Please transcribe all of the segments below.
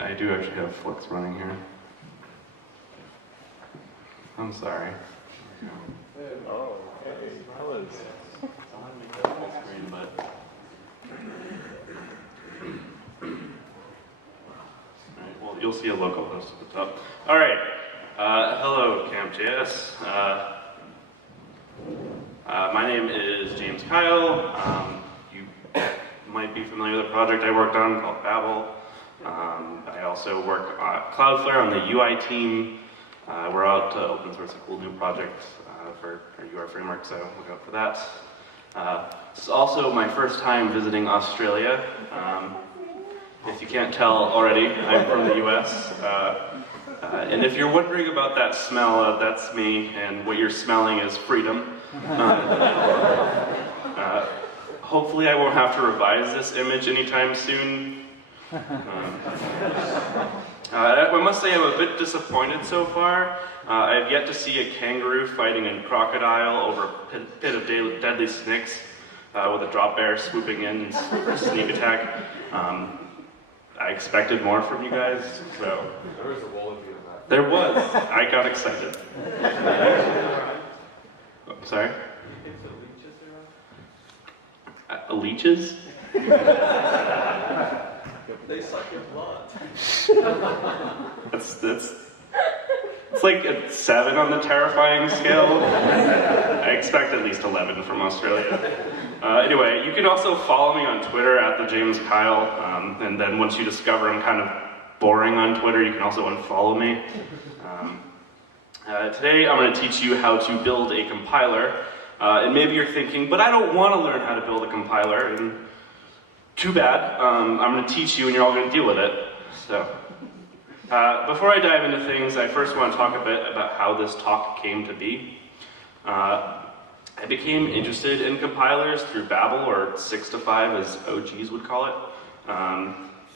I do actually have Flux running here. I'm sorry. Oh, okay. That was... Alright, well, you'll see a local host at the top. Alright, hello CAMPJS. My name is James Kyle. You might be familiar with a project I worked on called Babel. I also work at Cloudflare on the UI team. We're out to open source a cool new project for our UI framework, so look out for that. This is also my first time visiting Australia. If you can't tell already, I'm from the US. And if you're wondering about that smell, that's me, and what you're smelling is freedom. Hopefully I won't have to revise this image anytime soon. I must say I'm a bit disappointed so far. I've yet to see a kangaroo fighting a crocodile over a pit of deadly snakes with a drop bear swooping in and sneak attack. I expected more from you guys, so... There was a wallaby in that. There was. I got excited. Oh, sorry? Leeches? They suck your blood. It's like a 7 on the terrifying scale. I expect at least 11 from Australia. Anyway, you can also follow me on Twitter at @TheJamesKyle, and then once you discover I'm kind of boring on Twitter, you can also unfollow me. Today I'm going to teach you how to build a compiler, and maybe you're thinking, but I don't want to learn how to build a compiler, and too bad. I'm going to teach you and you're all going to deal with it. So, before I dive into things, I first want to talk a bit about how this talk came to be. I became interested in compilers through Babel, or 6-to-5 as OGs would call it.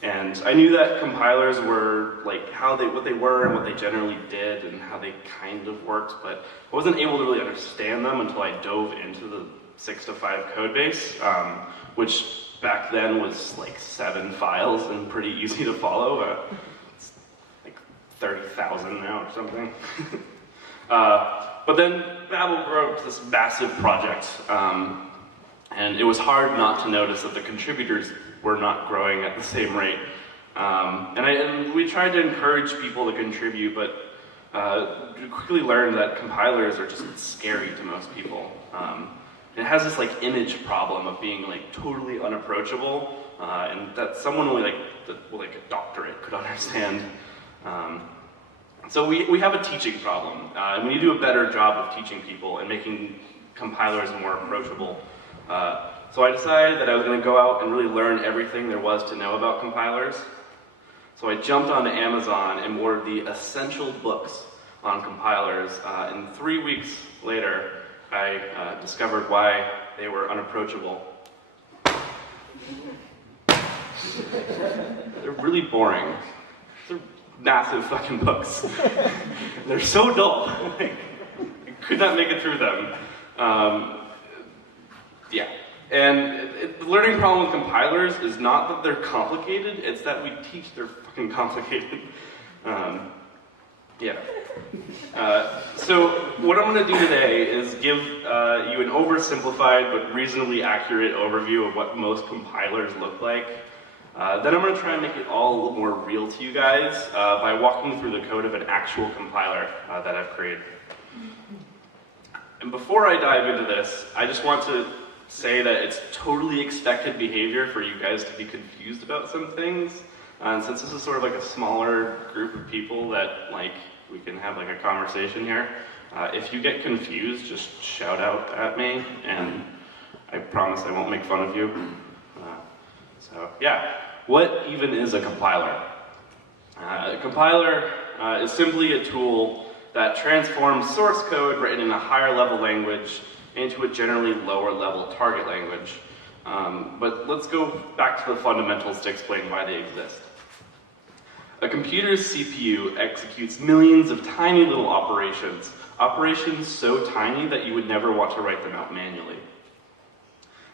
And I knew that compilers were like what they were and what they generally did and how they kind of worked, but I wasn't able to really understand them until I dove into the 6-to-5 codebase, which back then was like 7 files and pretty easy to follow. It's like 30,000 now or something. But then Babel grew to this massive project, and it was hard not to notice that the contributors were not growing at the same rate. And we tried to encourage people to contribute, but we quickly learned that compilers are just scary to most people. It has this like image problem of being like totally unapproachable, and that someone with like a doctorate could understand. So we have a teaching problem, and we need to do a better job of teaching people and making compilers more approachable. So I decided that I was going to go out and really learn everything there was to know about compilers. So I jumped onto Amazon and ordered the essential books on compilers, and 3 weeks later I discovered why they were unapproachable. They're really boring. They're massive fucking books. They're so dull. I could not make it through them. Yeah. And the learning problem with compilers is not that they're complicated, it's that we teach they're fucking complicated. Yeah. So what I'm going to do today is give you an oversimplified but reasonably accurate overview of what most compilers look like. Then I'm going to try and make it all a little more real to you guys by walking through the code of an actual compiler that I've created. And before I dive into this, I just want to say that it's totally expected behavior for you guys to be confused about some things. And since this is sort of like a smaller group of people that like we can have like a conversation here, if you get confused, just shout out at me, and I promise I won't make fun of you. So yeah, what even is a compiler? A compiler is simply a tool that transforms source code written in a higher level language into a generally lower level target language. But let's go back to the fundamentals to explain why they exist. A computer's CPU executes millions of tiny little operations, operations so tiny that you would never want to write them out manually.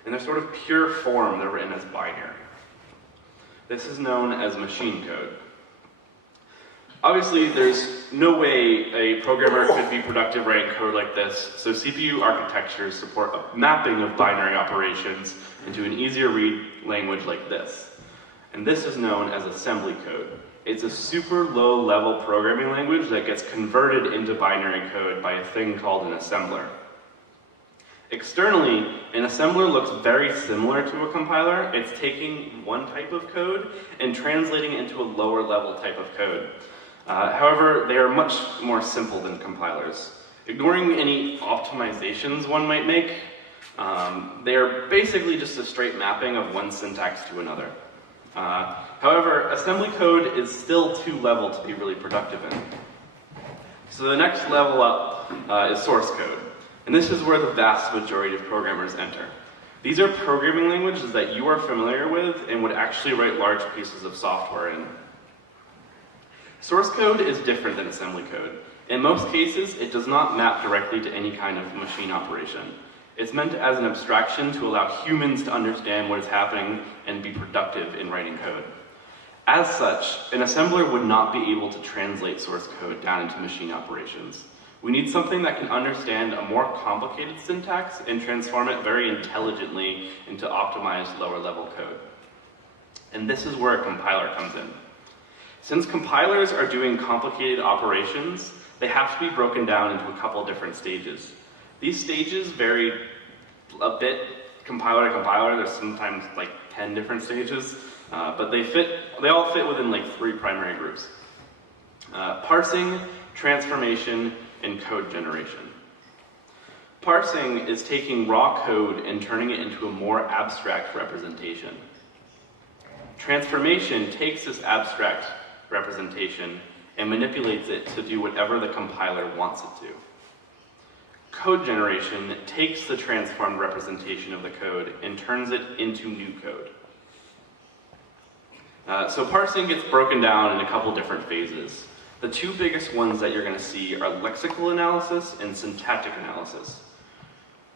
In their sort of pure form, they're written as binary. This is known as machine code. Obviously, there's no way a programmer could be productive writing code like this, so CPU architectures support a mapping of binary operations into an easier read language like this. And this is known as assembly code. It's a super low level programming language that gets converted into binary code by a thing called an assembler. Externally, an assembler looks very similar to a compiler. It's taking one type of code and translating it into a lower level type of code. However, they are much more simple than compilers. Ignoring any optimizations one might make, they are basically just a straight mapping of one syntax to another. However, assembly code is still too level to be really productive in. So the next level up is source code. And this is where the vast majority of programmers enter. These are programming languages that you are familiar with and would actually write large pieces of software in. Source code is different than assembly code. In most cases, it does not map directly to any kind of machine operation. It's meant as an abstraction to allow humans to understand what is happening and be productive in writing code. As such, an assembler would not be able to translate source code down into machine operations. We need something that can understand a more complicated syntax and transform it very intelligently into optimized lower level code. And this is where a compiler comes in. Since compilers are doing complicated operations, they have to be broken down into a couple different stages. These stages vary a bit compiler to compiler. There's sometimes like 10 different stages, but they all fit within like 3 primary groups. Parsing, transformation, and code generation. Parsing is taking raw code and turning it into a more abstract representation. Transformation takes this abstract representation and manipulates it to do whatever the compiler wants it to. Code generation takes the transformed representation of the code and turns it into new code. So parsing gets broken down in a couple different phases. The 2 biggest ones that you're going to see are lexical analysis and syntactic analysis.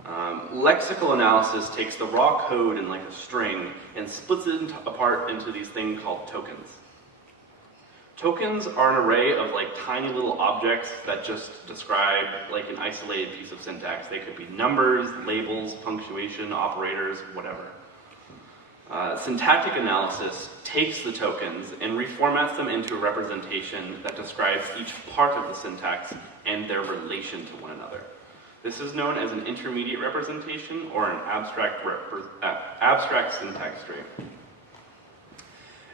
Lexical analysis takes the raw code in like a string and splits it apart into these things called tokens. Tokens are an array of like tiny little objects that just describe like an isolated piece of syntax. They could be numbers, labels, punctuation, operators, whatever. Syntactic analysis takes the tokens and reformats them into a representation that describes each part of the syntax and their relation to one another. This is known as an intermediate representation or an abstract syntax tree.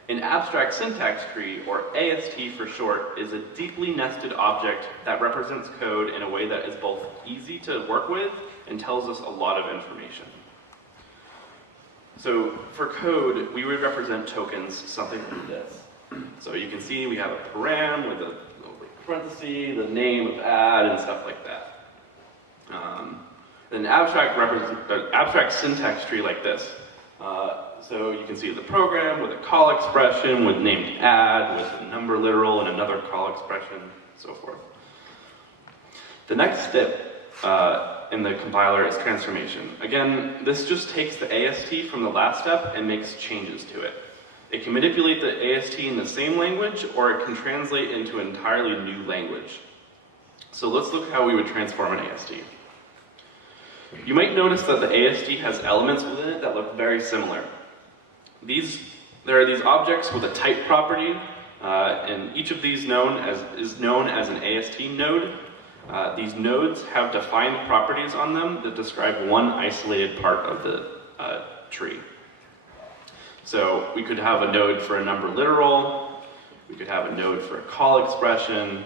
An abstract syntax tree, or AST for short, is a deeply nested object that represents code in a way that is both easy to work with and tells us a lot of information. So for code, we would represent tokens something like this. So you can see we have a param with a parenthesis, the name of add, and stuff like that. An abstract syntax tree like this. So you can see the program with a call expression, with named add, with a number literal, and another call expression, and so forth. The next step in the compiler is transformation. Again, this just takes the AST from the last step and makes changes to it. It can manipulate the AST in the same language, or it can translate into an entirely new language. So let's look how we would transform an AST. You might notice that the AST has elements within it that look very similar. There are these objects with a type property, and each of these is known as an AST node. These nodes have defined properties on them that describe one isolated part of the tree. So we could have a node for a number literal, we could have a node for a call expression,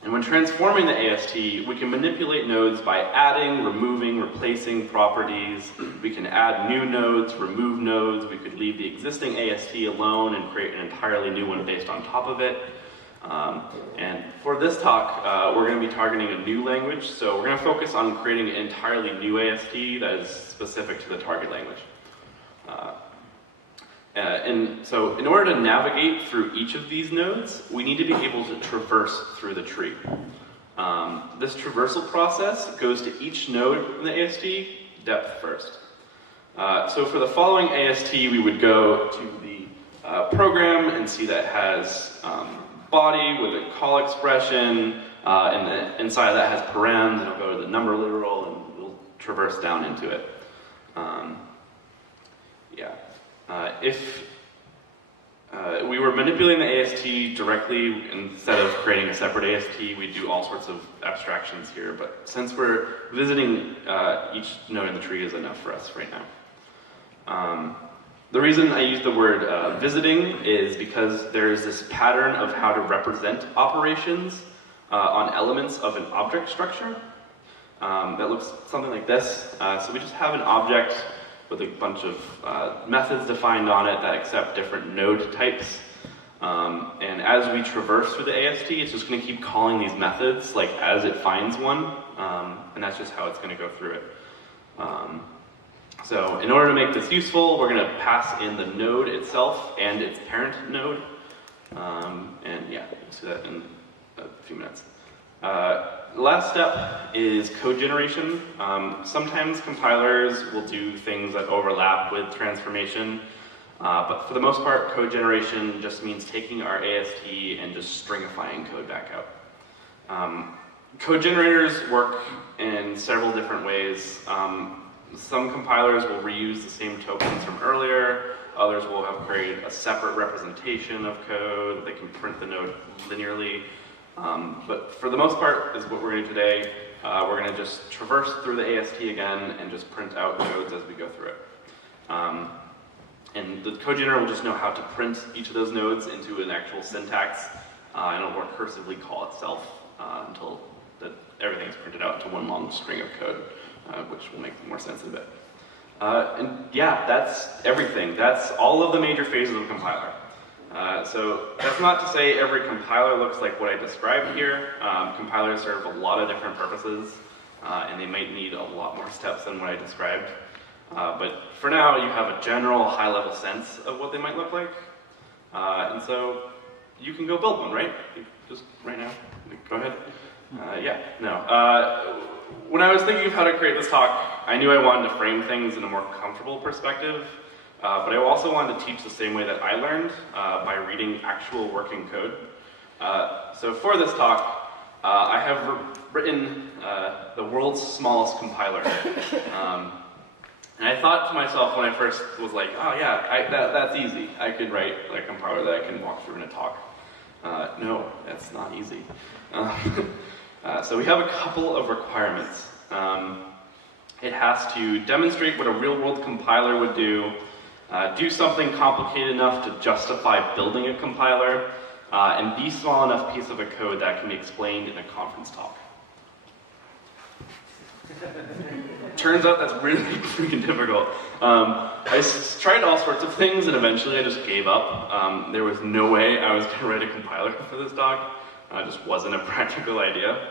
and when transforming the AST, we can manipulate nodes by adding, removing, replacing properties. We can add new nodes, remove nodes. We could leave the existing AST alone and create an entirely new one based on top of it. And for this talk, we're going to be targeting a new language. So we're going to focus on creating an entirely new AST that is specific to the target language. And so in order to navigate through each of these nodes, we need to be able to traverse through the tree. This traversal process goes to each node in the AST depth first. So for the following AST, we would go to the program and see that has body with a call expression, and inside of that has params, and it'll go to the number literal, and we'll traverse down into it. If we were manipulating the AST directly instead of creating a separate AST, we'd do all sorts of abstractions here, but since we're visiting each node in the tree is enough for us right now. The reason I use the word visiting is because there's this pattern of how to represent operations on elements of an object structure that looks something like this. So we just have an object with a bunch of methods defined on it that accept different node types. And as we traverse through the AST, it's just going to keep calling these methods like as it finds one, and that's just how it's going to go through it. So in order to make this useful, we're going to pass in the node itself and its parent node. And yeah, you'll see that in a few minutes. The last step is code generation. Sometimes compilers will do things that overlap with transformation, but for the most part, code generation just means taking our AST and just stringifying code back out. Code generators work in several different ways. Some compilers will reuse the same tokens from earlier. Others will have created a separate representation of code. They can print the node linearly. But for the most part, is what we're going to do today. We're going to just traverse through the AST again and just print out nodes as we go through it. And the code generator will just know how to print each of those nodes into an actual syntax, and it'll recursively call itself until everything's printed out into one long string of code, which will make more sense in a bit. And yeah, that's everything. That's all of the major phases of a compiler. So that's not to say every compiler looks like what I described here. Compilers serve a lot of different purposes, and they might need a lot more steps than what I described. But for now, you have a general high-level sense of what they might look like. And so you can go build one, right? Just right now. Go ahead. When I was thinking of how to create this talk, I knew I wanted to frame things in a more comfortable perspective. But I also wanted to teach the same way that I learned, by reading actual working code. So for this talk, I have written the world's smallest compiler. And I thought to myself when I first was like, oh yeah, that's easy. I could write a compiler that I can walk through in a talk. No, that's not easy. So we have a couple of requirements. It has to demonstrate what a real-world compiler would do something complicated enough to justify building a compiler, and be small enough piece of a code that can be explained in a conference talk. Turns out that's really freaking difficult. I tried all sorts of things, and eventually I just gave up. There was no way I was going to write a compiler for this talk. It just wasn't a practical idea.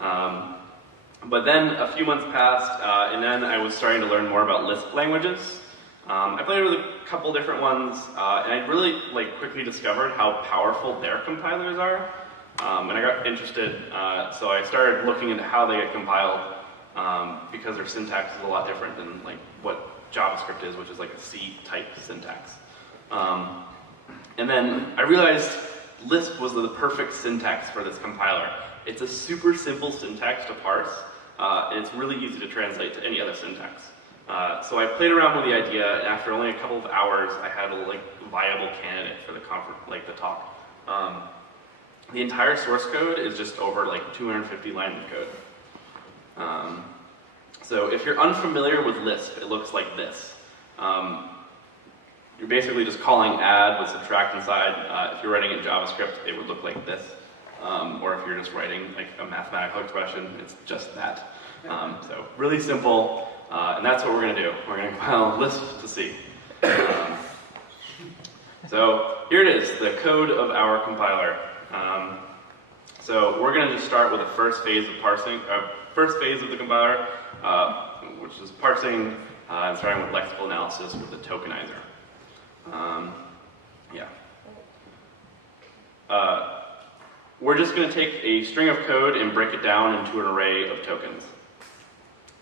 But then a few months passed, and then I was starting to learn more about Lisp languages. I played with a couple different ones, and I really quickly discovered how powerful their compilers are. And I got interested, so I started looking into how they get compiled, because their syntax is a lot different than what JavaScript is, which is a C-type syntax. And then I realized Lisp was the perfect syntax for this compiler. It's a super simple syntax to parse, and it's really easy to translate to any other syntax. So I played around with the idea, and after only a couple of hours, I had a viable candidate for the talk. The entire source code is just over 250 lines of code. So if you're unfamiliar with Lisp, it looks like this. You're basically just calling add with subtract inside. If you're writing in JavaScript, it would look like this. Or if you're just writing a mathematical expression, it's just that. So really simple. And that's what we're going to do. We're going to compile Lisp to C. So here it is, the code of our compiler. So we're going to just start with the first phase of parsing, first phase of the compiler, which is parsing, and starting with lexical analysis with the tokenizer. We're just going to take a string of code and break it down into an array of tokens.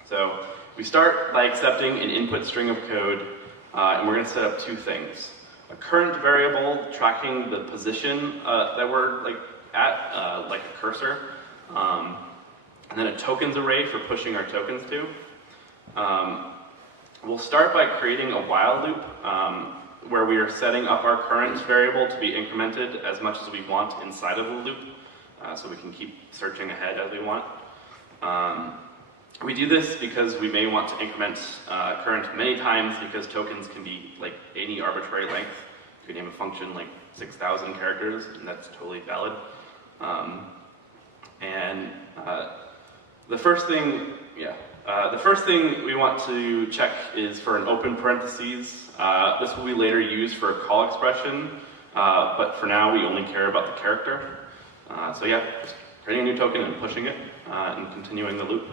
So we start by accepting an input string of code, and we're going to set up two things. A current variable tracking the position that we're at, like a cursor, and then a tokens array for pushing our tokens to. We'll start by creating a while loop where we are setting up our current variable to be incremented as much as we want inside of the loop, so we can keep searching ahead as we want. We do this because we may want to increment current many times, because tokens can be like any arbitrary length. You could name a function like 6,000 characters, and that's totally valid. The first thing we want to check is for an open parentheses. This will be later used for a call expression, but for now we only care about the character. So yeah, just creating a new token and pushing it, and continuing the loop.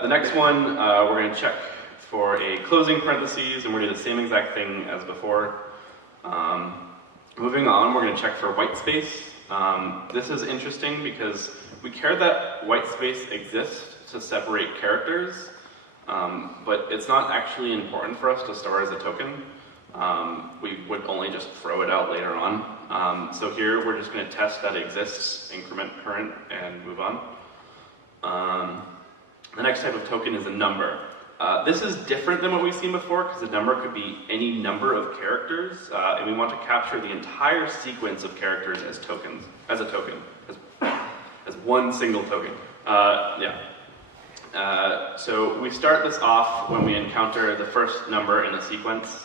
The next one, we're going to check for a closing parentheses, and we're going to do the same exact thing as before. Moving on, we're going to check for white space. This is interesting because we care that white space exists to separate characters, but it's not actually important for us to store as a token. We would only just throw it out later on. So here we're just going to test that it exists, increment current, and move on. The next type of token is a number. This is different than what we've seen before, because a number could be any number of characters, and we want to capture the entire sequence of characters as tokens, as a token, as one single token. So we start this off when we encounter the first number in the sequence,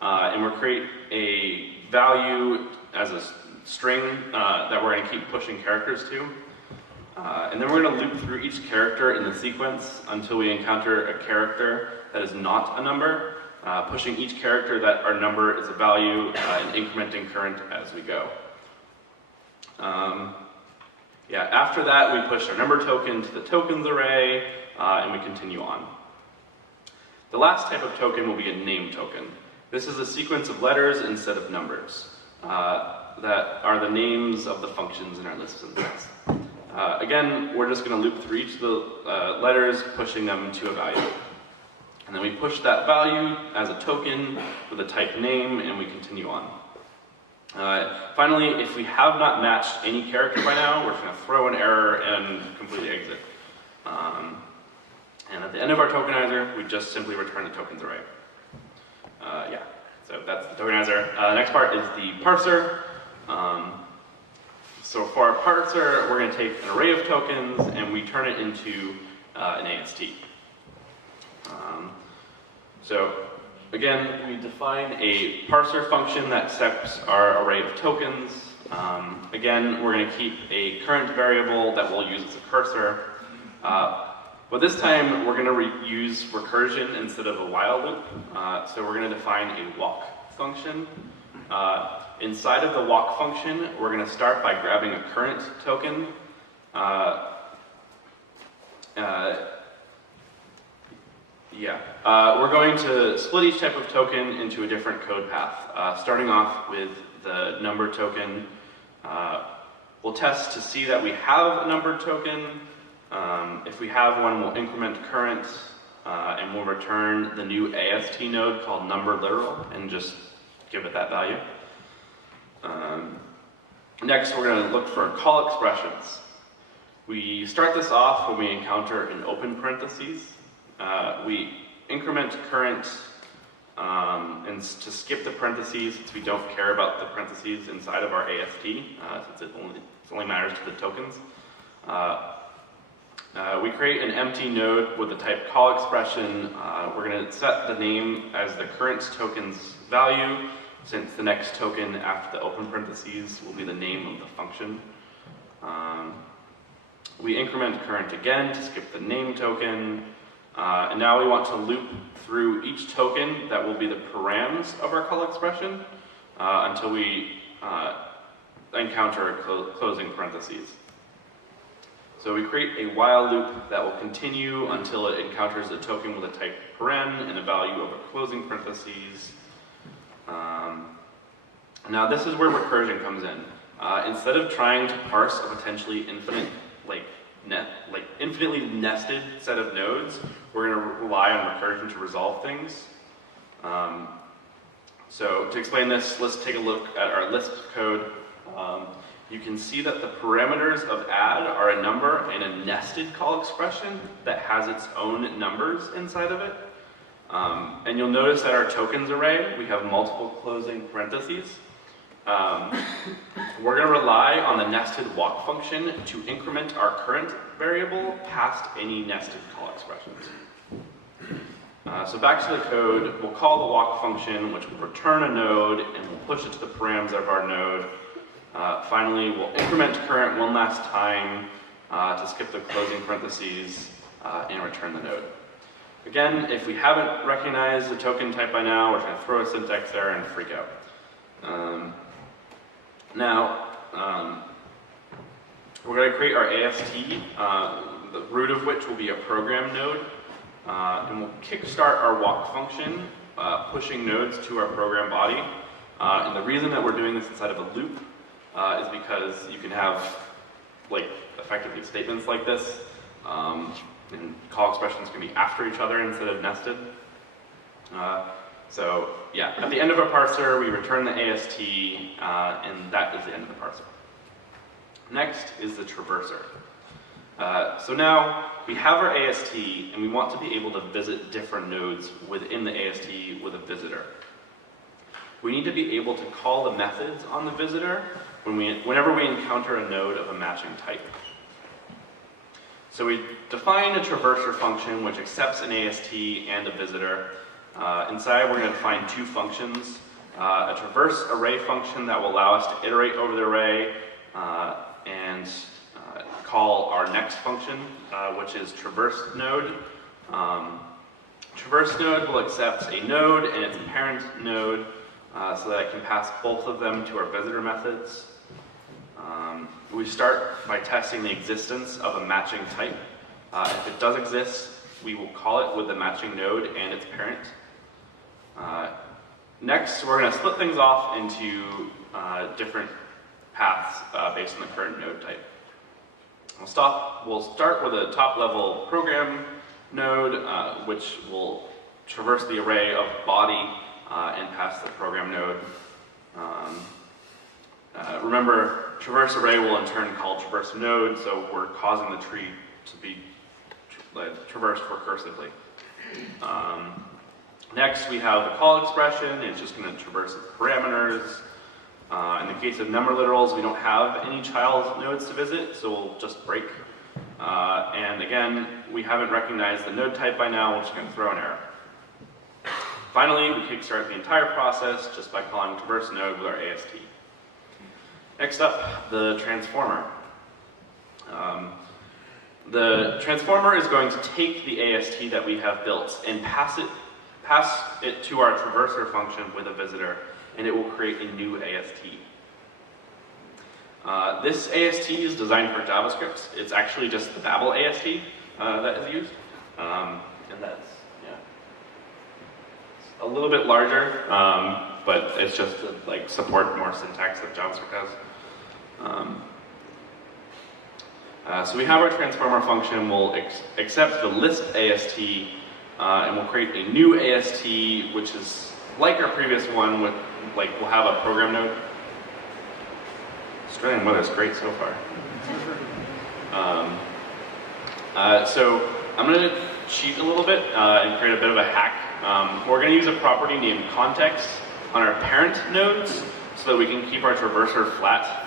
and we'll create a value as a string that we're going to keep pushing characters to. And then we're going to loop through each character in the sequence until we encounter a character that is not a number, pushing each character that our number is a value, and incrementing current as we go. After that, we push our number token to the tokens array, and we continue on. The last type of token will be a name token. This is a sequence of letters instead of numbers that are the names of the functions in our list syntax. Again, we're just going to loop through each of the letters, pushing them to a value. And then we push that value as a token with a type name, and we continue on. Finally, if we have not matched any character by now, we're just going to throw an error and completely exit. And at the end of our tokenizer, we just simply return the tokens array. So that's the tokenizer. Next part is the parser. So for our parser, we're going to take an array of tokens and we turn it into an AST. So again, we define a parser function that accepts our array of tokens. Again, we're going to keep a current variable that we'll use as a cursor. But this time, we're going to use recursion instead of a while loop. So we're going to define a walk function. Inside of the walk function, we're going to start by grabbing a current token. We're going to split each type of token into a different code path. Starting off with the number token, we'll test to see that we have a number token. If we have one, we'll increment current, and we'll return the new AST node called number literal, and just give it that value. Next, we're going to look for call expressions. We start this off when we encounter an open parentheses. We increment current and to skip the parentheses, since we don't care about the parentheses inside of our AST, since it only matters to the tokens. We create an empty node with the type call expression. We're going to set the name as the current token's value, since the next token after the open parentheses will be the name of the function. We increment current again to skip the name token. And now we want to loop through each token that will be the params of our call expression until we encounter a closing parentheses. So we create a while loop that will continue until it encounters a token with a type param and a value of a closing parentheses. Now this is where recursion comes in. Instead of trying to parse a potentially infinite infinitely nested set of nodes, we're going to rely on recursion to resolve things. So to explain this, let's take a look at our Lisp code. You can see that the parameters of add are a number and a nested call expression that has its own numbers inside of it. And you'll notice that our tokens array, we have multiple closing parentheses. We're going to rely on the nested walk function to increment our current variable past any nested call expressions. So back to the code, we'll call the walk function, which will return a node, and we'll push it to the params of our node. Finally, we'll increment current one last time to skip the closing parentheses and return the node. Again, if we haven't recognized the token type by now, we're going to throw a syntax error and freak out. We're going to create our AST, the root of which will be a program node, and we'll kickstart our walk function, pushing nodes to our program body. And the reason that we're doing this inside of a loop is because you can have, effectively statements like this, and call expressions can be after each other instead of nested. So yeah, at the end of a parser, we return the AST, and that is the end of the parser. Next is the traverser. So now we have our AST, and we want to be able to visit different nodes within the AST with a visitor. We need to be able to call the methods on the visitor whenever we encounter a node of a matching type. So we define a traverser function which accepts an AST and a visitor. Inside, we're going to define two functions. A traverse array function that will allow us to iterate over the array and call our next function, which is traverse node. Traverse node will accept a node and its parent node so that it can pass both of them to our visitor methods. We start by testing the existence of a matching type. If it does exist, we will call it with the matching node and its parent. Next, we're going to split things off into different paths based on the current node type. We'll start with a top-level program node, which will traverse the array of body and pass the program node. Remember, traverse array will in turn call traverse node, so we're causing the tree to be traversed recursively. Next, we have the call expression. It's just going to traverse its parameters. In the case of number literals, we don't have any child nodes to visit, so we'll just break. And again, we haven't recognized the node type by now, which is going to throw an error. Finally, we kickstart the entire process just by calling traverse node with our AST. Next up, the transformer. The transformer is going to take the AST that we have built and pass it to our traverser function with a visitor, and it will create a new AST. This AST is designed for JavaScript. It's actually just the Babel AST that is used, and that's it's a little bit larger, but it's just to support more syntax that JavaScript has. So we have our transformer function. We'll accept the Lisp AST, and we'll create a new AST, which is like our previous one. With we'll have a program node. Australian weather is great so far. So I'm going to cheat a little bit and create a bit of a hack. We're going to use a property named context on our parent nodes so that we can keep our traverser flat.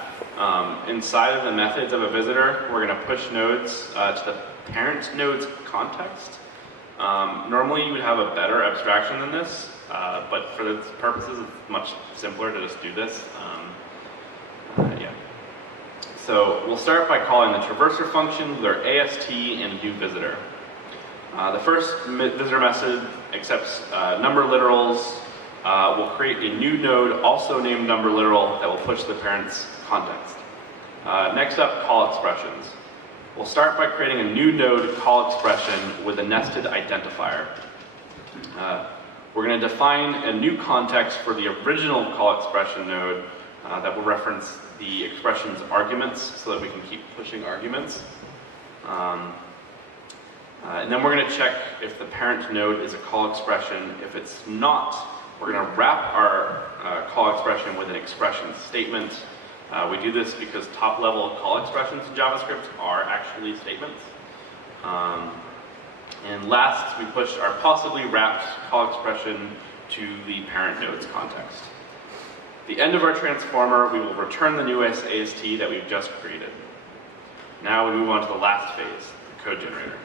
Inside of the methods of a visitor, we're going to push nodes to the parent node's context. Normally you would have a better abstraction than this, but for this purposes it's much simpler to just do this. So we'll start by calling the traverser function with our AST and new visitor. The first visitor method accepts number literals. We'll create a new node also named number literal that will push the parent's context. Next up, call expressions. We'll start by creating a new node call expression with a nested identifier. We're going to define a new context for the original call expression node that will reference the expression's arguments so that we can keep pushing arguments. And then we're going to check if the parent node is a call expression. If it's not, we're going to wrap our call expression with an expression statement. We do this because top-level call expressions in JavaScript are actually statements. And last, we push our possibly wrapped call expression to the parent node's context. At the end of our transformer, we will return the new AST that we've just created. Now we move on to the last phase, the code generator.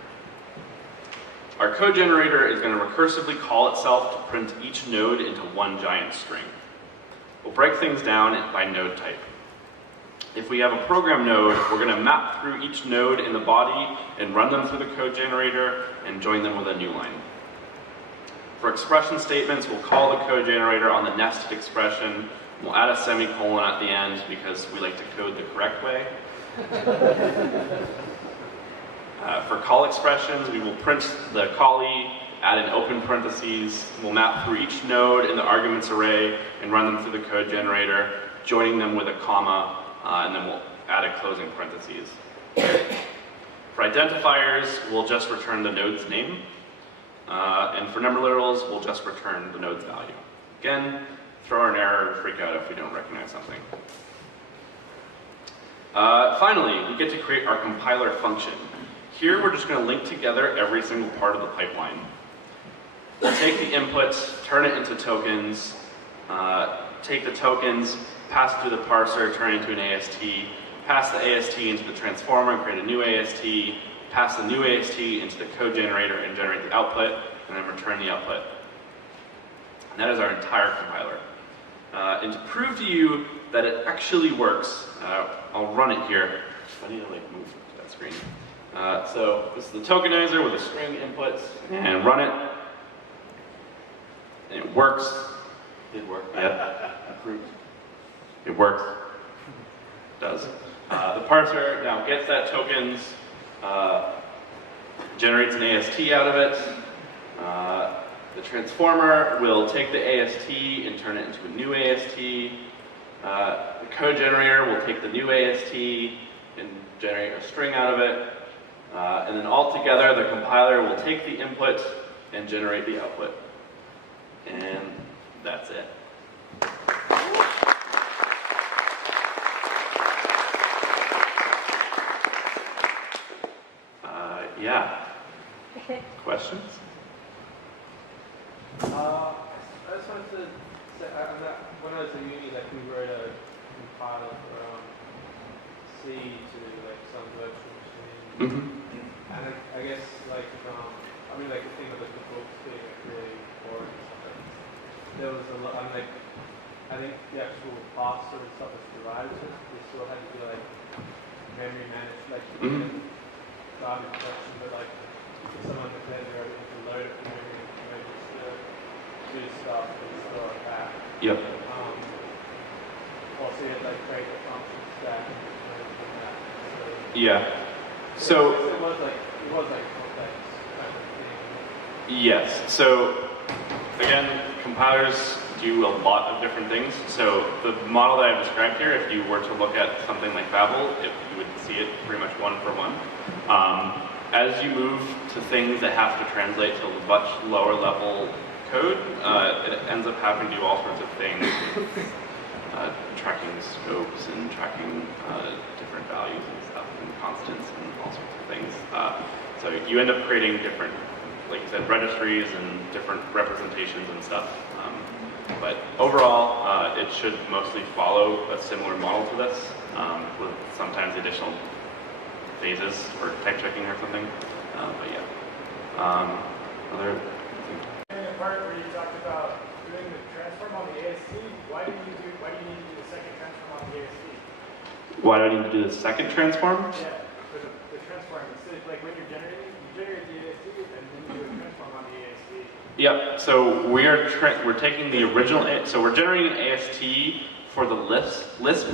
Our code generator is going to recursively call itself to print each node into one giant string. We'll break things down by node type. If we have a program node, we're going to map through each node in the body and run them through the code generator and join them with a new line. For expression statements, we'll call the code generator on the nested expression. We'll add a semicolon at the end because we like to code the correct way. For call expressions, we will print the callee, add an open parentheses. We'll map through each node in the arguments array and run them through the code generator, joining them with a comma, and then we'll add a closing parentheses. For identifiers, we'll just return the node's name. And for number literals, we'll just return the node's value. Again, throw an error and freak out if we don't recognize something. Finally, we get to create our compiler function. Here, we're just going to link together every single part of the pipeline. We'll take the inputs, turn it into tokens, take the tokens, pass it through the parser, turn it into an AST, pass the AST into the transformer, create a new AST, pass the new AST into the code generator and generate the output, and then return the output. And that is our entire compiler. And to prove to you that it actually works, I'll run it here. I need to move that screen. So this is the tokenizer with the string inputs, and run it. And it works. It worked. Yeah. Approved. It works. It does. The parser now gets that tokens, generates an AST out of it. The transformer will take the AST and turn it into a new AST. The code generator will take the new AST and generate a string out of it. And then all together, the compiler will take the input and generate the output. And that's it. Yeah. Questions? I just wanted to say, when I was at uni, we wrote a compiler for C to some virtual machine. Mm-hmm. And I guess the thing of the books being really boring and stuff. There was a lot. I think the actual parser and stuff was derived. We still had to do memory managed, garbage collection, but if someone was there, they were able to load it from memory and do stuff and store it back. Yep. Also, you had create a function stack and everything that. Yeah. So it was complex kind of thing. Yes. So again, compilers do a lot of different things. So the model that I've described here, if you were to look at something like Babel, you would see it pretty much one for one. As you move to things that have to translate to much lower level code, it ends up having to do all sorts of things, tracking scopes and tracking different values and stuff, and constants and all sorts of things. So you end up creating different, like you said, registries and different representations and stuff. But overall, it should mostly follow a similar model to this, with sometimes additional phases for type checking or something. But yeah. Other. In the part where you talked about doing the transform on the AST, why do you need to do the second transform on the AST? Why do I need to do the second transform? Yeah, for the transform. When you're generating, you generate the AST and then you do a transform on the AST. Yep. So we're taking the original. So we're generating an AST for the Lisp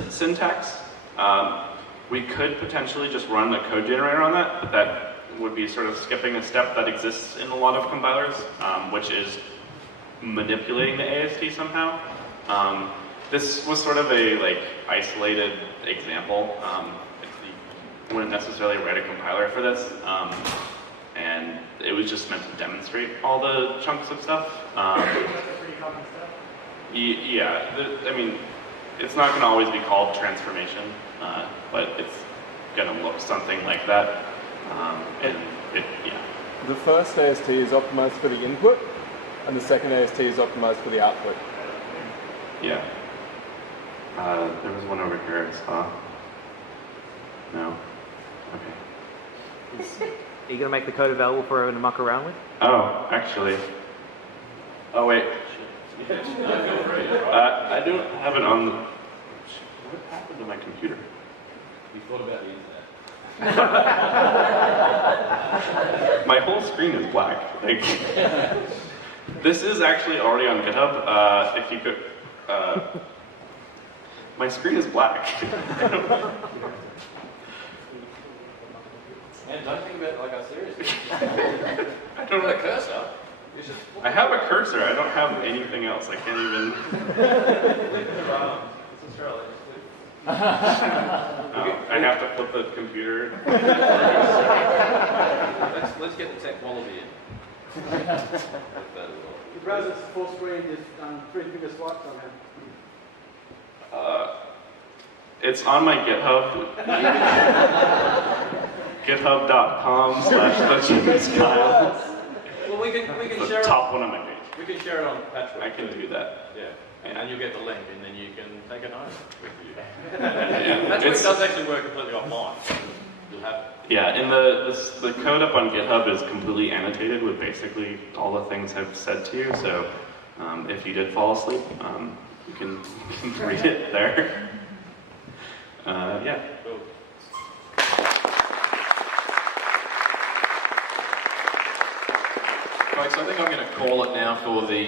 syntax. We could potentially just run the code generator on that, but that would be sort of skipping a step that exists in a lot of compilers, which is manipulating the AST somehow. This was sort of a isolated example. wouldn't necessarily write a compiler for this, and it was just meant to demonstrate all the chunks of stuff. That's a pretty common stuff. Yeah, I mean, it's not going to always be called transformation, but it's going to look something like that. Yeah. The first AST is optimized for the input, and the second AST is optimized for the output. Yeah. There was one over here I saw. No? Okay. Are you going to make the code available for everyone to muck around with? Oh, actually. Oh, wait. I don't have it on the... What happened to my computer? You thought about the internet. My whole screen is black. Like, this is actually already on GitHub. If you could... my screen is black. Man, don't think about it like I seriously. I don't Got a know. cursor. I have a cursor. I don't have anything else. I can't even... It's Australia. I have to flip the computer. Let's get the tech quality in. The browser's full screen, just 3 finger swipes on it. It's on my GitHub. GitHub.com/TheChinsKyle. Well, we can The share top it. one on my page. We can share it on Patchwork. I can do that. Yeah, and you'll get the link, and then you can take it home with you. Yeah, Patchwork it's- does actually work completely offline. You'll have it. Yeah, and the code up on GitHub is completely annotated with basically all the things I've said to you. So if you did fall asleep, you can read it there. Yeah. Cool. Folks, I think I'm going to call it now for the